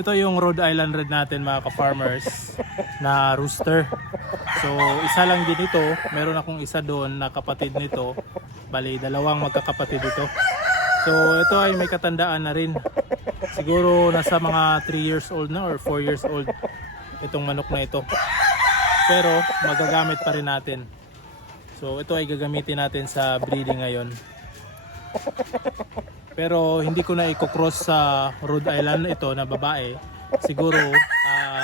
Ito yung Rhode Island Red natin mga ka-farmers na rooster. So isa lang din ito. Meron akong isa doon na kapatid nito. Bali dalawang magkakapatid ito. So ito ay may katandaan na rin. Siguro nasa mga 3 years old na or 4 years old itong manok na ito. Pero magagamit pa rin natin. So ito ay gagamitin natin sa breeding ngayon. Pero hindi ko na i-cross sa Rhode Island ito na babae. Siguro ah,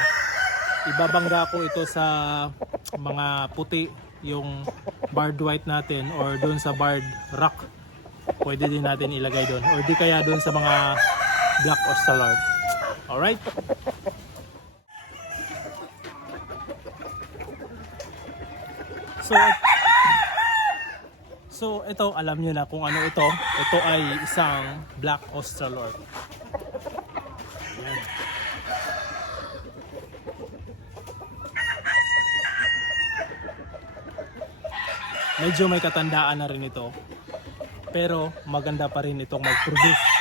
ibabangga ko ito sa mga puti yung barred white natin or doon sa barred rock. Pwede din natin ilagay doon or di kaya doon sa mga black ocelot. Alright? So, So ito alam niyo na kung ano ito. Ito ay isang black australorp. Medyo may katandaan na rin ito. Pero maganda pa rin itong mag-produce.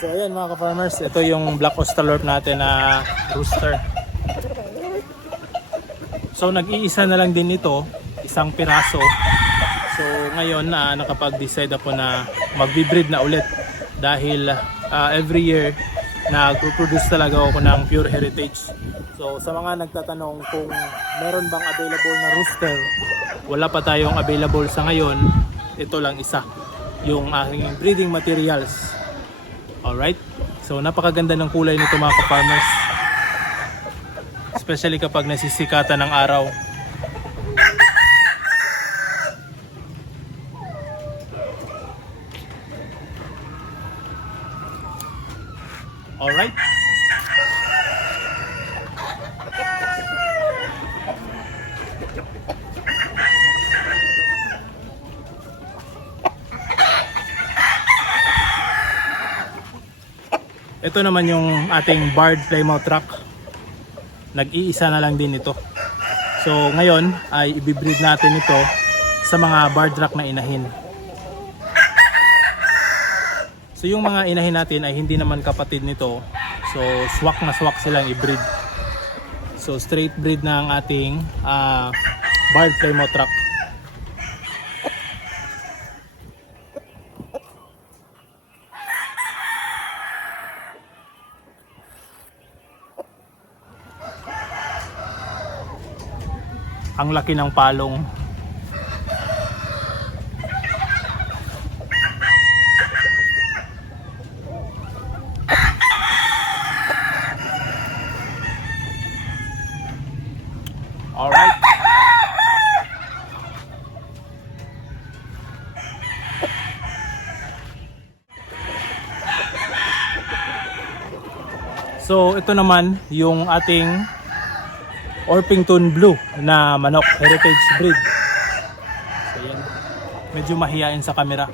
So ayan mga ka-farmers, ito yung black australorp natin na rooster. So nag-iisa na lang din ito, isang piraso. So ngayon na nakapag-decide ako na magbi-breed na ulit dahil ah, every year nag-produce talaga ako ng pure heritage. So sa mga nagtatanong kung meron bang available na rooster, wala pa tayong available sa ngayon. Ito lang isa, yung aking breeding materials. Alright? So napakaganda ng kulay nito mga ka-farmers. Especially kapag nasisikatan ng araw. Alright? Ito naman yung ating Bard Plymouth Rock. Nag-iisa na lang din ito. So ngayon ay ibibreed natin ito sa mga Bard Rock na inahin. So yung mga inahin natin ay hindi naman kapatid nito. So swak na swak silang i-breed. So straight breed na ang ating ah, Bard Plymouth Rock. Ang laki ng palong. Alright. So ito naman yung ating Orpington Blue na manok heritage breed. So yan. Medyo mahihain sa camera.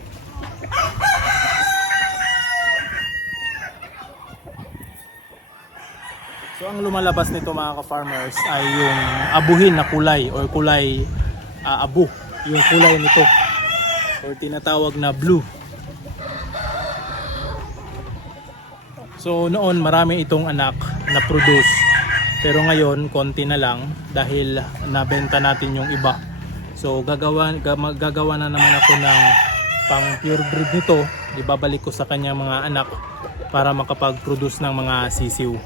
So ang lumalabas nito mga ka-farmers ay yung abuhin na kulay or kulay ah, abu. Yung kulay nito or tinatawag na blue. So noon marami itong anak na produce pero ngayon konti na lang dahil nabenta natin yung iba. So gagawa gagawa na naman ako ng pang pure breed nito. Ibabalik ko sa kanya mga anak para makapag-produce ng mga sisiw.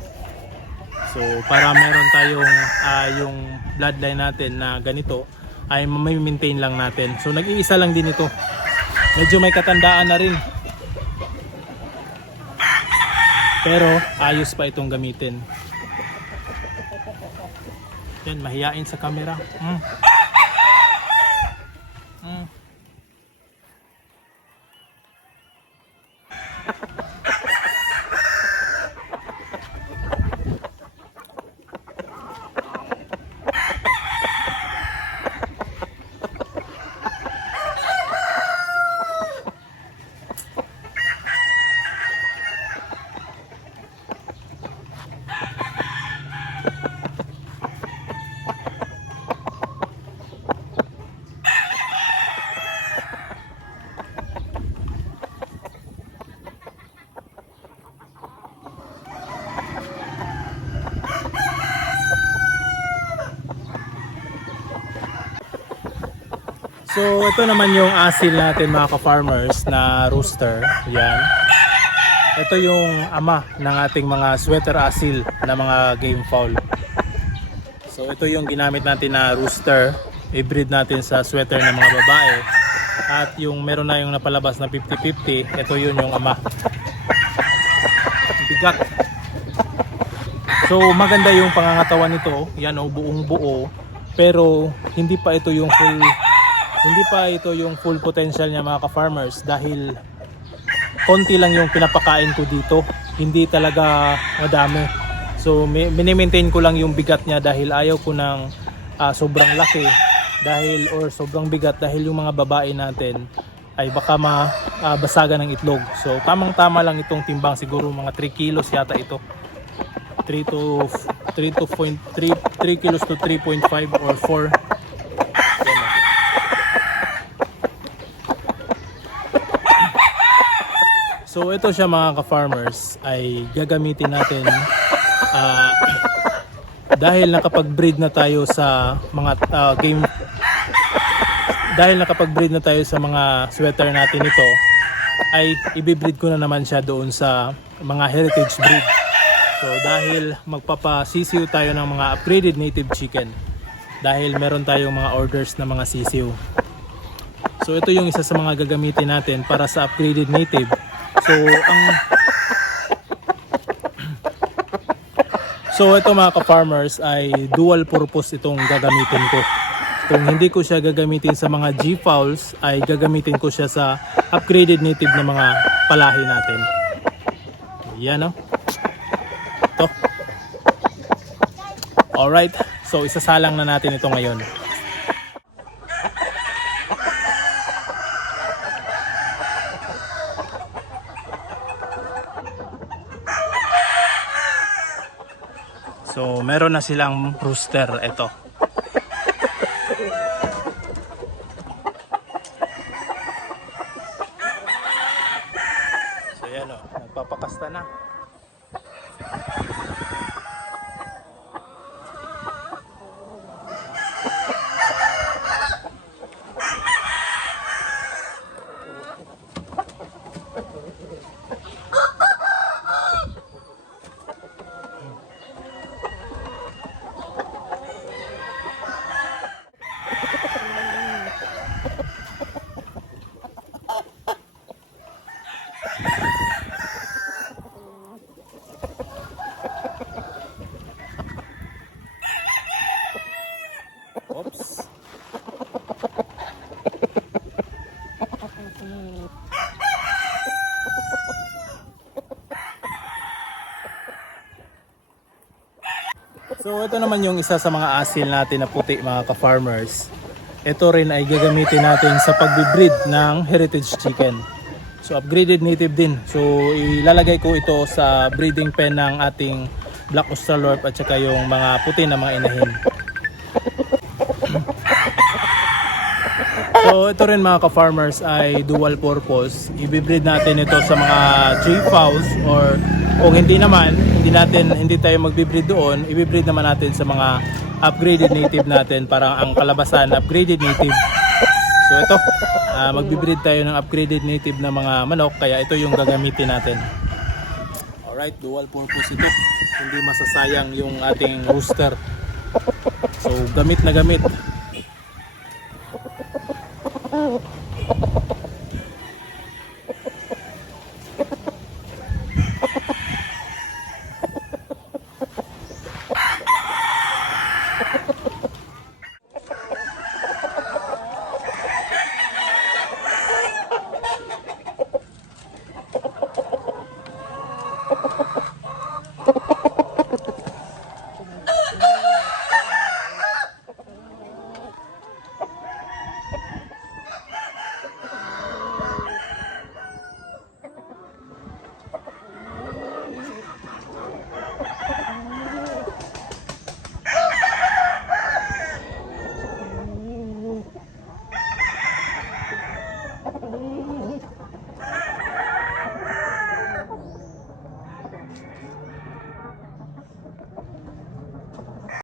So para meron tayong ah, yung bloodline natin na ganito ay may maintain lang natin. So nag-iisa lang din ito. Medyo may katandaan na rin. Pero ayos pa itong gamitin. Yan, mahiyain sa camera. Mm. Mm. So ito naman yung asil natin mga ka-farmers na rooster. Yan. Ito yung ama ng ating mga sweater asil na mga game fowl. So ito yung ginamit natin na rooster. I-breed natin sa sweater ng mga babae. At yung meron na yung napalabas na 50-50, ito yun yung ama. Bigat. So maganda yung pangangatawan nito. Yan o buong buo. Pero hindi pa ito yung full hindi pa ito yung full potential niya mga ka-farmers dahil konti lang yung pinapakain ko dito. Hindi talaga madami. So mi- minimaintain ko lang yung bigat niya dahil ayaw ko ng ah, sobrang laki dahil or sobrang bigat dahil yung mga babae natin ay baka mabasagan ng itlog. So tamang tama lang itong timbang siguro mga 3 kilos yata ito. 3 to 3 to point 3 3 kilos to 3.5 or 4 Yan o. So ito siya mga ka-farmers ay gagamitin natin ah, dahil nakapag-breed na tayo sa mga ah, game dahil nakapag-breed na tayo sa mga sweater natin ito ay ibibreed ko na naman siya doon sa mga heritage breed. So dahil magpapasisiw tayo ng mga upgraded native chicken dahil meron tayong mga orders na mga sisiw. So ito yung isa sa mga gagamitin natin para sa upgraded native. So ang So ito mga ka-farmers ay dual purpose itong gagamitin ko. Kung hindi ko siya gagamitin sa mga G-fowls ay gagamitin ko siya sa upgraded native na mga palahi natin. Yan o. Ito. Alright. So isasalang na natin ito ngayon. So, meron na silang rooster. Ito. So, yan o. Nagpapakasta na. Oops. So ito naman yung isa sa mga asil natin na puti mga ka-farmers. Ito rin ay gagamitin natin sa pagbe-breed ng heritage chicken. So upgraded native din. So ilalagay ko ito sa breeding pen ng ating Black Australorp at saka yung mga puti na mga inahin. So ito rin mga ka-farmers ay dual purpose. Ibibreed natin ito sa mga J-fowls or kung hindi naman, hindi natin hindi tayo magbe-breed doon, ibibreed naman natin sa mga upgraded native natin para ang kalabasan upgraded native. So ito, ah, magbe-breed tayo ng upgraded native na mga manok kaya ito yung gagamitin natin. Alright, dual purpose ito. Hindi masasayang yung ating rooster. So gamit na gamit